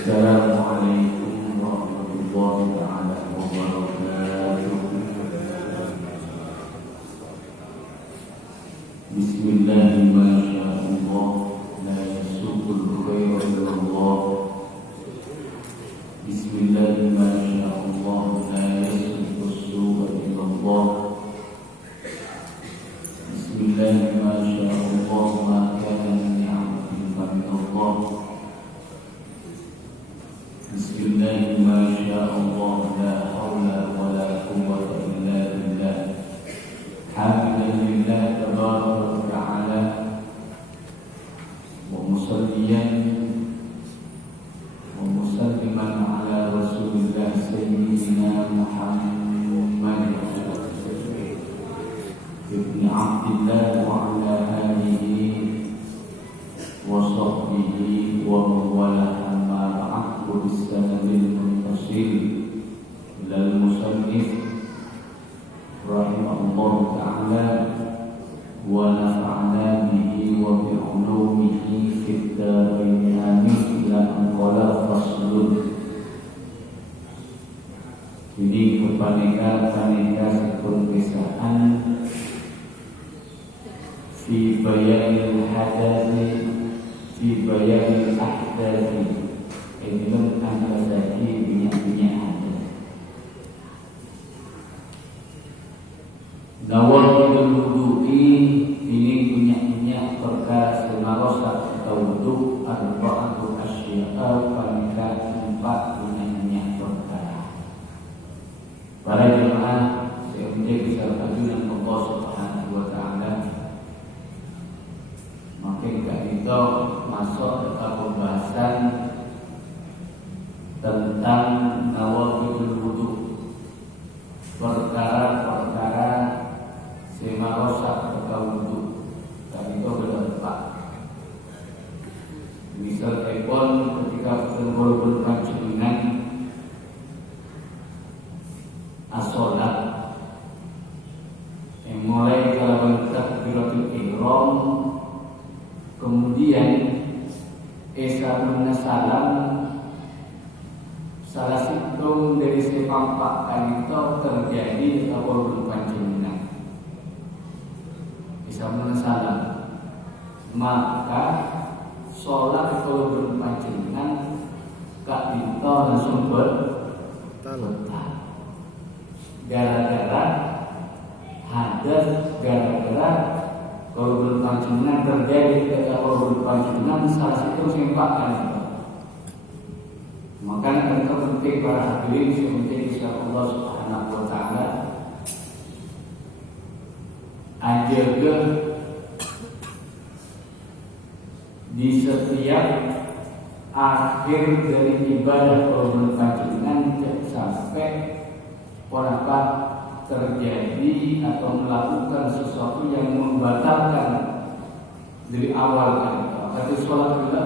Assalamualaikum warahmatullahi taala wabarakatuh. Bismillahirrahmanirrahim. La yasukul khaira illallah. Bismillahirrahmanirrahim. La yasukul su'a illallah. Bismillahirrahmanirrahim. Ma kana min ni'matin fa min Allah. Bismillahirrahmanirrahim. La haula wa la quwwata illa billah. Hamdulillah tabaraka wa ta'ala. Wa musalliyan wa musalliman ala Rasulillah sayyidina Muhammad ibn Abdillah wa ala alihi wa sahbihi wa mawalah. Bisanadil muntasil ilal musannif rahimahullah ta'ala wa nafa'na bihi wa bi ulumihi fid dharain amin. Ila anqala faslun. Ini kepaneka sepun kisaan fi bayanil hadathi fi bayanil ahdathi. Ilmu anfasati minyak-minyak ada. Nawaitul wudu'i, ini minyak-minyak perkara semarosak atau wudhu. Arba'atu asya'a, panika 4 minyak-minyak perkara. Para jemaah seuntai bisa dengan Allah Subhanahu wa ta'ala. Maka kita masuk ke pembahasan tentang nawaitul wudu, perkara-perkara semarosak atau wudu. Dan itu berempat. Misal ekon ketika berkumpul panjenengan as-sholat, yang mulai kalau takbiratul ihram, kemudian esabun salam. Salah satu dari sepampakan itu terjadi atau panjenengan bisa menasalam, maka sholat kalau berpanjenengan kak itu langsung bertalan gara-gara hadas, gara-gara kalau berpanjenengan terjadi kalau berpanjenengan salah satu sepampakan itu. Maka kita penting para hadirin sepenting insya Allah Subhanahu wa ta'ala ajaga di setiap akhir dari ibadah kalau panjenengan sampai orang terjadi atau melakukan sesuatu yang membatalkan dari awal kata sholat juga.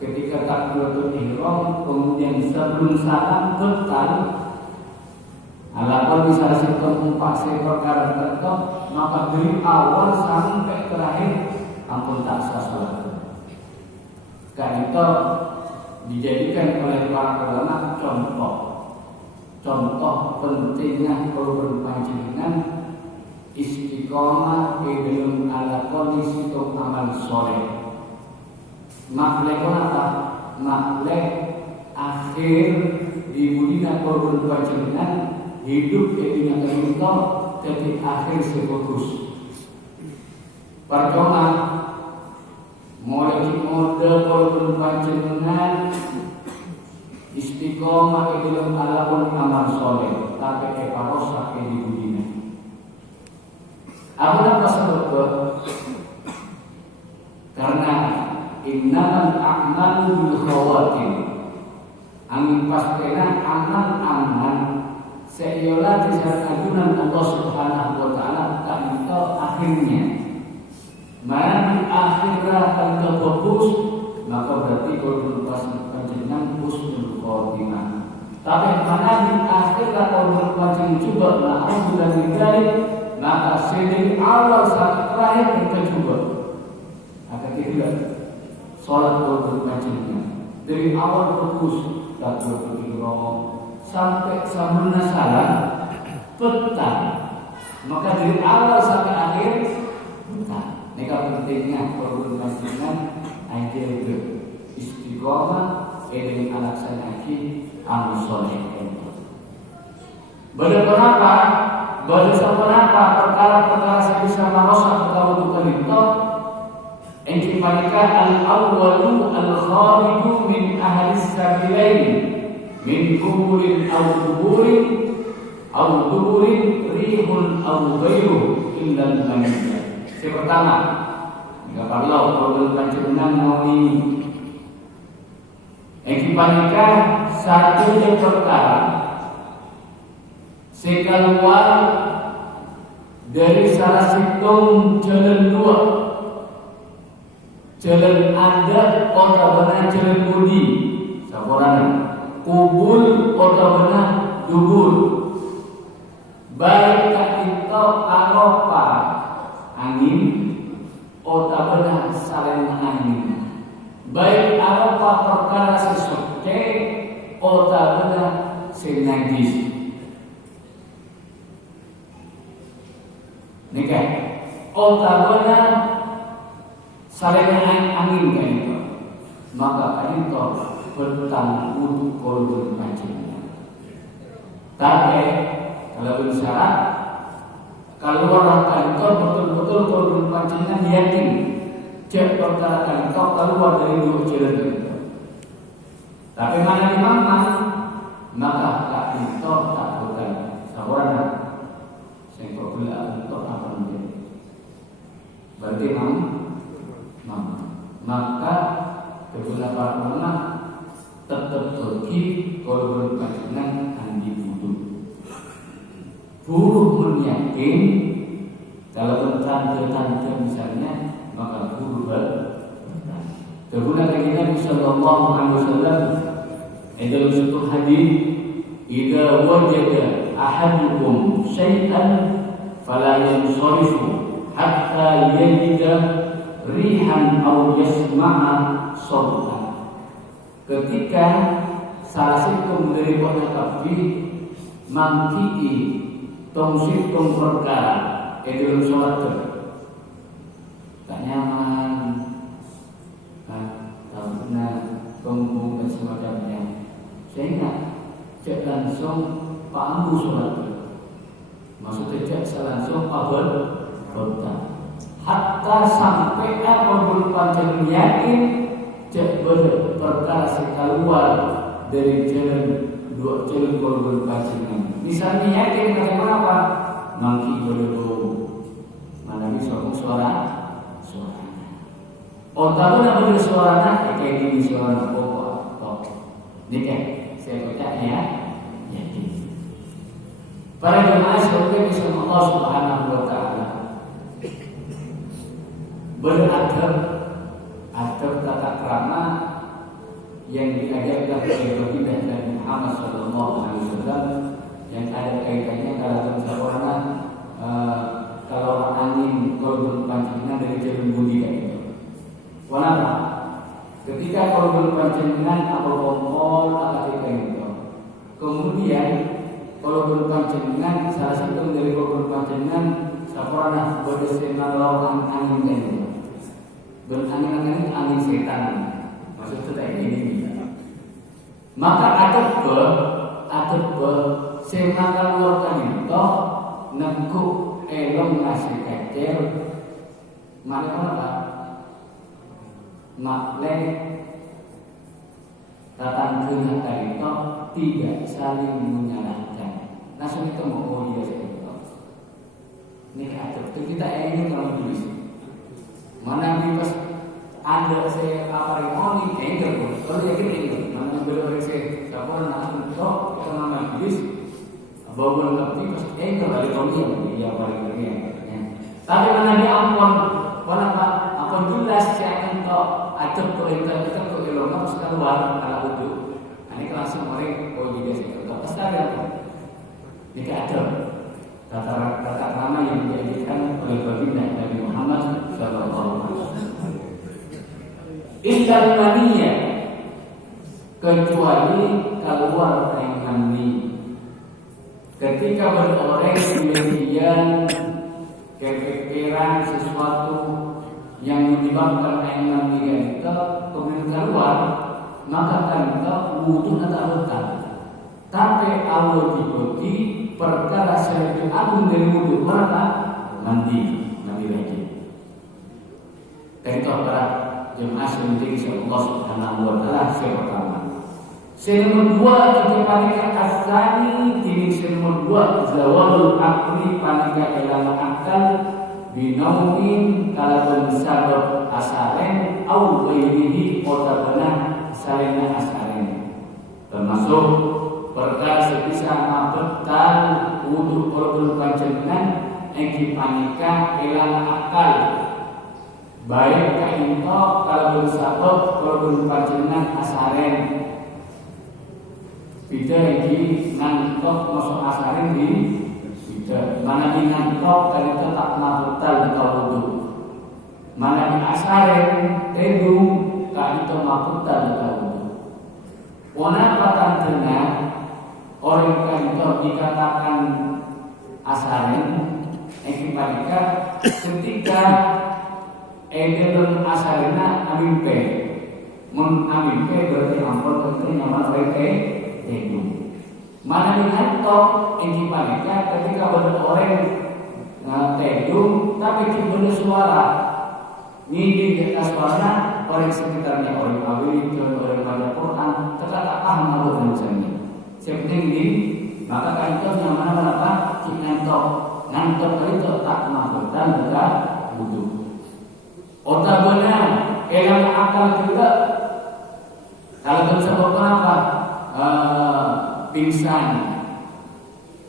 Ketika takbiratul ihram kemudian sebelum salam total alapun bisa setempat perkara tertentu, maka dari awal sampai terakhir ampun tak sah salat. Karena itu dijadikan oleh para ulama contoh pentingnya kalau berpanjenengan istiqomah di dalam ala kondisi untuk amal soleh. Maklek apa? Maklek akhir di budina korban panjenengan hidup di dunia kita ketika akhir seputus. Pertama, mulai model korban panjenengan istiqomah di dalam alapun amal soleh, tapi keparosak di budina. Apa sebab? Karena innamal a'malu bil khawatim. Amin pastena aman seyola di saat ajunan Allah Subhanahu wa ta'ala tak itu akhirnya. Mari akhirah akan terfokus, maka berarti kalau panjenengan husnul khotimah. Tapi mana di akhirah kalau panjenengan coba alhamdulillah dikali, maka dari awal sampai terakhir kita coba. Akan tidak sholat kalau panjenengan dari awal fokus tak berpikir sampai sabunna salah petang, maka dari awal sampai akhir petang. Ini pentingnya korban panjenengan aja itu istiqomah dengan alaksanaki amal soleh. Berapa? Berapa perkara-perkara saya bisa merosak atau untuk itu? Yang dipakai al-awwalu al-kharibu min ahli sabilain min kuburin aw duburin rihun aw ghairuh illa al-maniyah. Yang pertama, jika kalau panjenengan mau ini yang dipakai satu yang perkara sekeluar dari salah situng jalan dua, jalan ada kota benar jalan budi, saborana kubul kota benar dubur, baik kita aropa angin kota benar saling angin, baik aropa perkara sesuatu kota benar senagis. Nikah, otaknya saling angin kan itu, maka kan itu bertanggung untuk korban panjenengan. Tapi kalau bersyarat, kalau orang kantor betul-betul korban panjenengan yakin, cek perkara kantor keluar dari dua jalan itu. Tapi mana dimana, maka kantor tak bukan sabaran. Yang berbeda untuk apa menjadi berarti maka kedua para ulama tetap pergi kalau berpanjangan andi buruh menyakin kalau tanda-tanda misalnya maka buruh bertanda Nabi sallallahu alaihi wasallam dalam satu hadis idza wajada ahadukum syai'an fala yansarifu hatta yajida rihan aw yasma'a sautan. Ketika salah satu dari pada kabeh mangkii tongsit tong perkara dalam salat tak nyaman tak benar kumpul dan semacamnya sehingga cek langsung pambu sholat. Maksudnya cek langsung abad kota. Hatta sampai korban panjenengan yakin cek berperkara sekaluar dari jalan dua jalan korban panjenengan. Misalnya yakin bagaimana apa? Mangki berdoa. Mana bisa suara? Otak nak bersuara kayak gini suara pokok. Ini saya baca ya. Para jemaah sekalian sama Allah Subhanahu wa taala beradab tata krama yang diajarkan oleh Baginda Nabi Muhammad sallallahu alaihi wasallam yang ada kaitannya kalau angin korban panjenengan dari jalan budi itu. Kenapa? Ketika korban panjenengan atau kompol atau itu, kemudian kalau berpanjenengan salah satu dari berpanjenengan saporana berdasarkan lawan angin itu. Berangin angin setan. Maksudnya kayak gini. Maka atau semaka luar itu nengku elong ngasih kecil. Mana apa? Makle tatangkeun itu tidak saling menyalahkan. Langsung itu mau dia itu. Ini atau kita ini kalau tulis. Mana bebas ada saya apa yang enggak kalau yakin enggak. Mana belum saya siapa nak untuk kita nama tulis. Bawa lebih pas enggak ada kami yang paling penting. Tapi mana dia ampun, ampun jelas saya akan tahu ada perintah kita untuk ilmu keluar kalau itu. Ini langsung orang juga sih. Pasti ada. Jika ada kata nama yang dijadikan oleh Baginda Nabi Muhammad sallallahu alaihi wasallam. Illal maniyah kecuali keluar air mani. Ketika berorang kemudian kepikiran sesuatu yang menyebabkan air mani itu kemudian keluar, maka kan itu wudhu tak betul. Tapi Allah diikuti perkara lebih agung dari wudhu mana? Mandi lagi. Dari itu para jemaah sendiri Allah Subhanahu Wa Taala yang pertama. Nomor dua itu panika asani, ini nomor dua zawalul akli panika ilang akal binaumin kalau bersabot asaren au ghairihi otabana salena asaren. Termasuk perkara sebisa mabetan wudhu korban panjenengan eki panika ilang akal. Baik kainto kalau bersabot korban panjenengan asaren. Bida lagi ngantok masuk asarin di bida. Mana di ngantok dan itu tak mabutal atau wudhu. Mana di asarin tedung tak itu mabutal atau wudhu. Kenapa tandanya orang kantor dikatakan asarin ekipanika ketika dalam asarina amimpe. Mun amimpe berarti ampun tentunya mana berarti tedung. Mana minantok ini panika ketika berorang tedung tapi kibun suara ngidi di atas suara orang sekitarnya orang awil orang baca Quran tetap tak paham apa rencana. Seperti ini maka kan itu yang mana apa ngantok itu tak mahutan dekat wudhu. Otak benar elang akal juga kalau tersebut apa? Pingsan,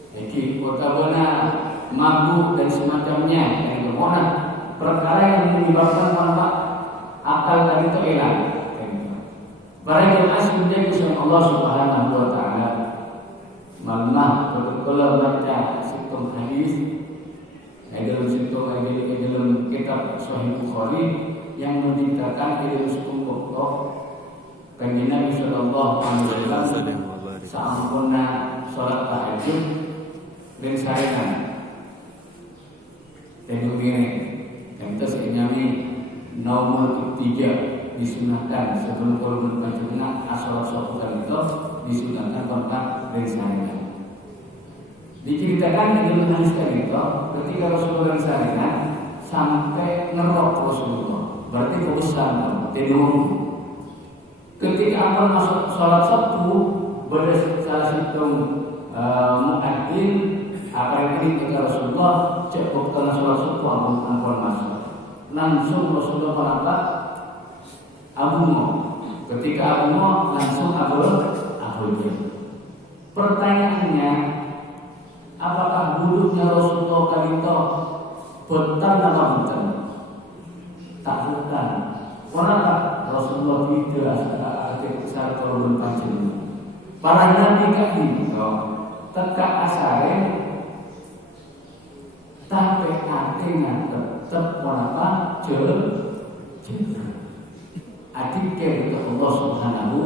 jadi otabana, mabuk dan semacamnya, yang kemana perkara yang menyebabkan apa akal tadi itu hilang. Barang yang asli dari Allah Subhanahu Wa Taala, malah kalau baca situng hadis, dalam situng hadis dalam kitab Sahih Bukhari yang menceritakan dalam situng pokok. Kanjeng Nabi sallallahu alaihi wasallam sampurna salat tahajud dan sarekan. Dan begini, kita senyami nomor ketiga disunahkan sebelum korban panjenengan asal soputan itu disunahkan kontak dan sarekan. Diceritakan di dalam hadis itu ketika Rasulullah sarekan sampai ngerok Rasulullah, berarti kebesaran tidur. Ketika akan masuk sholat Sabtu, pada salah satu muadzin apa yang ketika Rasulullah cek waktu sholat Sabtu akan masuk. Langsung Rasulullah berkata, Abumo. Ketika Abumo langsung Abumo. Pertanyaannya, apakah wudhunya Rasulullah kali itu betul atau bukan? Tak bukan. Kenapa? Rasulullah tidak saat korban panjenengan. Para nabi kami tekak asare tapi artinya tetap apa? Adik ke Allah Subhanahu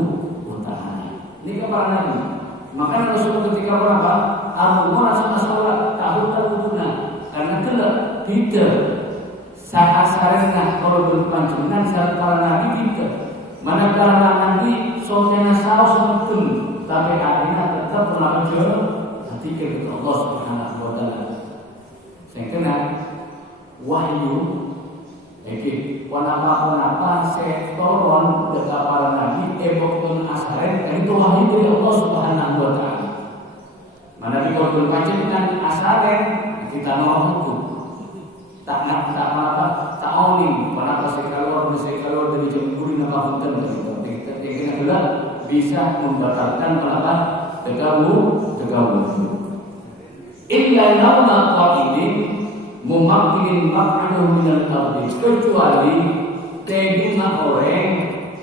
Wa Taala. Ini para nabi. Maka Rasulullah ketika berapa? Abu langsung sholat tahu wudhunya karena tidak sahasarena korban panjenengan saat para nabi tidak. Manakala nabi soalnya saus betul, tapi akhirnya tetap melajur hati ke Allah Subhanahu Wa Taala. Saya kenal wahyu, kenapa saya turun dekat para nabi, pun asaren, dan itu wahyu dari Allah Subhanahu Wa Taala. Mana di korban panjenengan asaren kita mau hukum. Tak oning, kenapa saya keluar dari jempurin apa hutan yang adalah bisa membatalkan kenapa tegawudu. Illa nama qaidin mumakkinin maq'aduhu minal ardi, kecuali teguna orang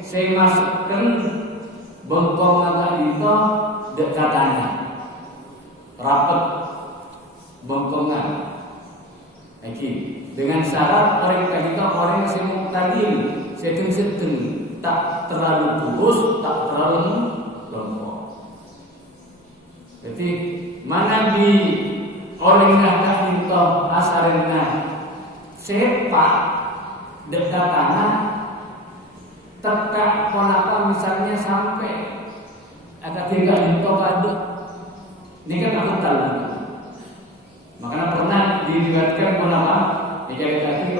saya masukkan bengkong mata itu dekatannya rapat bengkongan. Dengan syarat mereka kita orang yang muqtadim, sedang tak terlalu kurus, tak terlalu lompo. Jadi mana di orangnya tak minta asarena sepak dekat tanah tekak ponaka misalnya sampai ada 3 juta kado. Ini kan aku tahu. Makanya pernah diriwayatkan ponaka dijadi lagi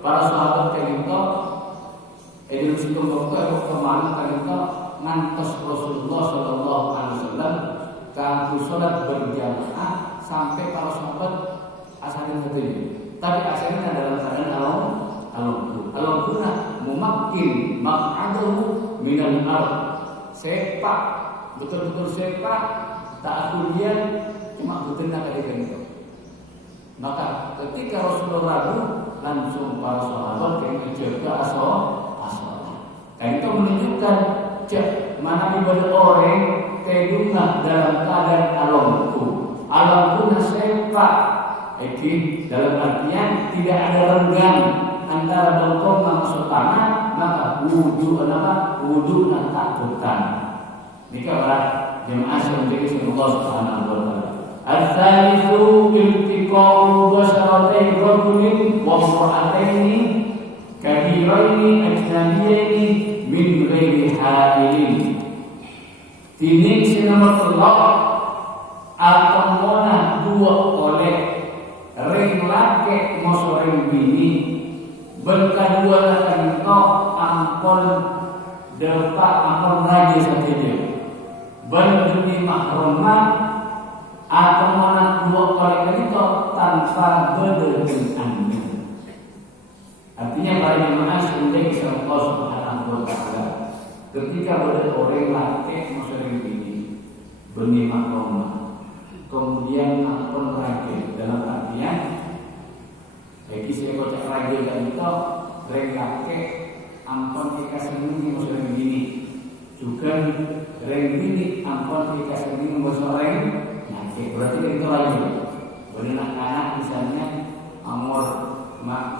para sahabat kelinto Idul Fitri buka kemana kelinto ngantos Rasulullah Shallallahu Alaihi Wasallam kanggo sholat berjamaah sampai para sahabat asalnya betul. Tapi asalnya dalam keadaan alam guna memakin mak'adahu minal ard, sepak betul-betul sepak tak akulian cuma betul nak kalian itu. Maka ketika Rasulullah ragu langsung para sahabat yang menjaga asal. Dan itu menunjukkan mana ibadah orang kedungan dalam keadaan alam guna sepak. Jadi dalam artian tidak ada renggang antara bengkong masuk tanah, maka wudu dan takutan. Ini kabar jemaah yang Allah Subhanahu wa taala. Al-thalithu iltiqa'u basaratai rajulin wa imra'ataini kabiraini ajnabiyaini min ghairi hailin. Tining sinamar telok atau mona dua oleh ring laki moso ring bini berkadua lakan to ampun depak ampun raja saja berdemi mahrumah atau mana dua oleh itu tanpa berdengan. Artinya para jemaah sendiri sama Allah Subhanahu wa taala ketika berada orang laki moso ring bini berdemi mahrumah kemudian ampun raja dalam artian bagi saya kocak raja dan itu rengake ampun kita sendiri musuh begini juga reng ini ampun kita sendiri musuh reng nanti berarti itu lagi benar anak misalnya amor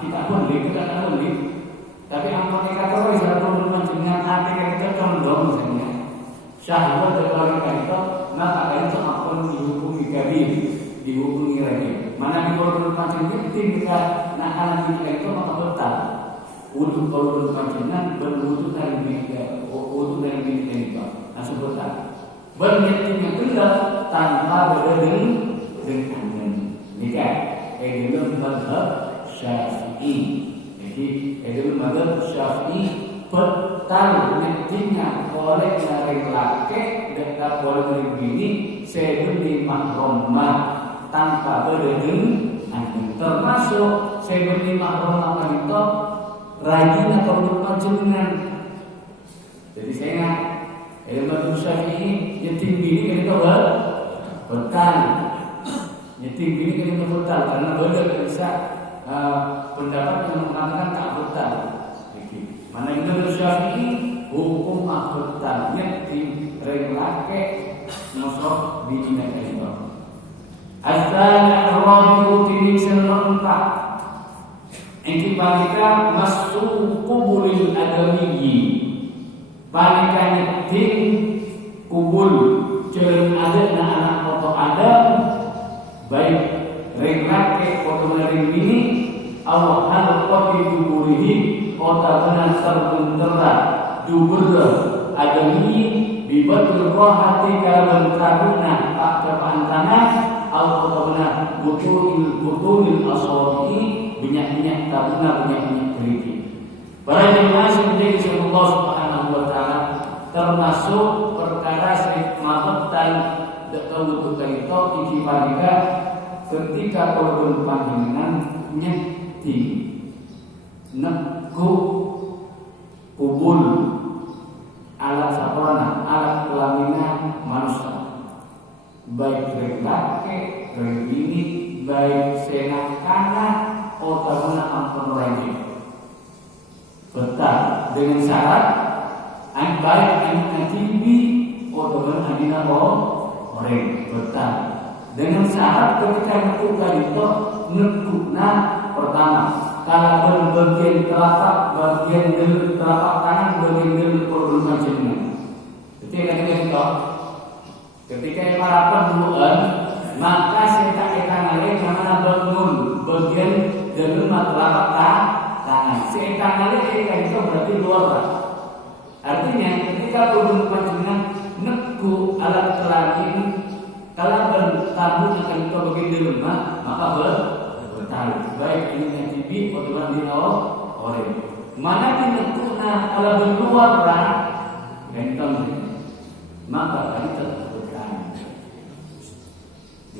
kita pun tapi ampun kita tahu bisa pun menjenengan hati kita condong misalnya syahwat dari kita maka itu ampun dihukumi kabir dihubungi lagi. Mana di kolom macam ini tinggal nak anak kita itu maka betul. Untuk kolom macamnya berwudu dari wudu dari kita itu. Langsung betul. Bernyatimnya tidak tanpa berdengan. Jika dalam mazhab Syafi'i. Jadi dalam mazhab Syafi'i betul nyatinya oleh dari laki dan oleh dari bini sebelum mahrumah tanpa berdengan, termasuk sebelum mahrumah itu rajin atau lupa jenengan. Jadi saya ilmu Syafi'i yatim bini itu betul, yatim bini itu betul karena beda bisa pendapat yang mengatakan tak betul. Mana ilmu Syafi'i hukum betul yatim relake masuk bini itu. Asal roh tining selempat. Engki palika masuk kubulil adamiyyi. Palika nyeting kubul jeung adana anak foto Adam baik ring laki foto ring bini Allah halqati duburihi otabana terbentera dubur adamiyyi bibatul rohati kalawan kaduna tak kepantangan al-qutubna butunil asawi minyak-minyak tabuna minyak-minyak gerigi. Para jemaah sendiri Allah Subhanahu wa taala termasuk perkara mabatan dekat itu iki paniga ketika korban panjenengan nyeti neku kubul alat saprana alat kelaminnya manusia baik laki baik bini baik senang kanan otaknya ampun rajin betul dengan syarat baik anak tibi otaknya adina orang betul dengan syarat ketika melakukan itu nekukna pertama kalau bagian telapak kanan bagian korban macamnya. Jadi yang kita maka setak etanale karena bangun bagian dalam telapak tangan. Setanale itu berarti luar. Artinya ketika ulun panjenengan neku alat kelamin kalau bertabung akan kita bagian dalam maka bertaruh. Baik ini yang tibi atau di orang. Mana dineku kalau berluar ganteng maka kita bertaruh.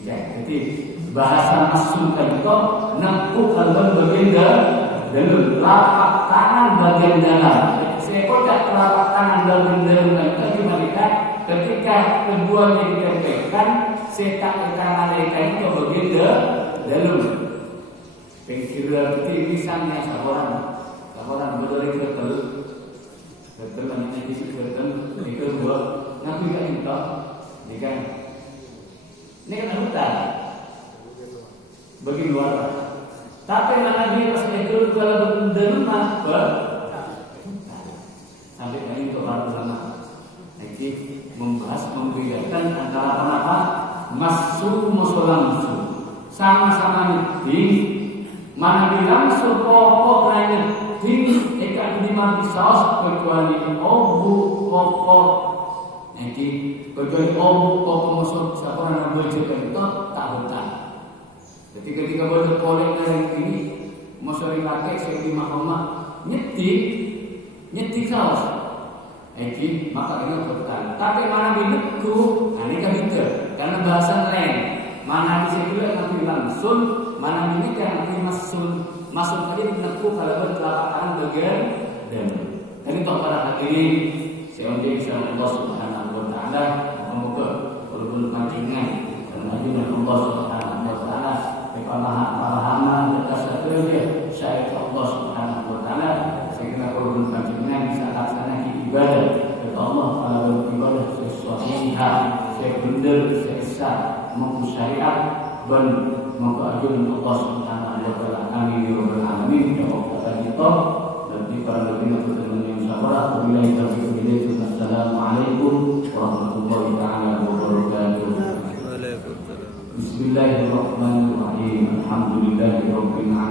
Jadi bahasa masukkan itu neku kalau bagian dalam telapak tangan bagian dalam. Seekor telapak tangan bagian dalam itu gimana? Ketika keduanya ditempelkan, setak tangan mereka itu bagian dalam. Pengkira itu misalnya seorang berdiri ketel banyak di situ di kedua, ngaku kan itu, kan? Ini kan hutan, bagi luar. Tapi mana dia pas itu kalau berderma sampai kali itu baru lama. Jadi membahas membedakan antara apa masuk langsung sama-sama di mana langsung pokok lainnya di ikan di saus kecuali pokok. Jadi kecuali pokok masuk seorang yang berjalan itu tak hutan. Jadi ketika berkolek dari ini masuk pakai seperti Muhammad nyetik saus. Jadi maka ini bertahan. Tapi mana bineku, ini kan itu. Karena bahasa lain. Mana bisa juga nanti langsung, mana ini kan nanti masuk tadi bineku kalau bertelapak tangan bagian dan itu pada hari ini saya uji Allah Subhanahu Wa Taala semoga walaupun pancingan dan ajudan Allah Subhanahu Wa Taala pemahaman dan kesadaran saya Allah Subhanahu Wa Taala saya kira walaupun pancingan bisa laksanakan ibadah kepada Allah kalau ibadah sesuatu saya benar saya sah mau syariat dan mau ajudan Allah Subhanahu Wa Taala amin ya rabbal alamin ya Allah kita dan kita lebih berteman yang sabar wabillahi taufiq hidayah. Assalamualaikum warahmatullahi taala wabarakatuh. Bismillahirrahmanirrahim. Alhamdulillahirabbil alamin.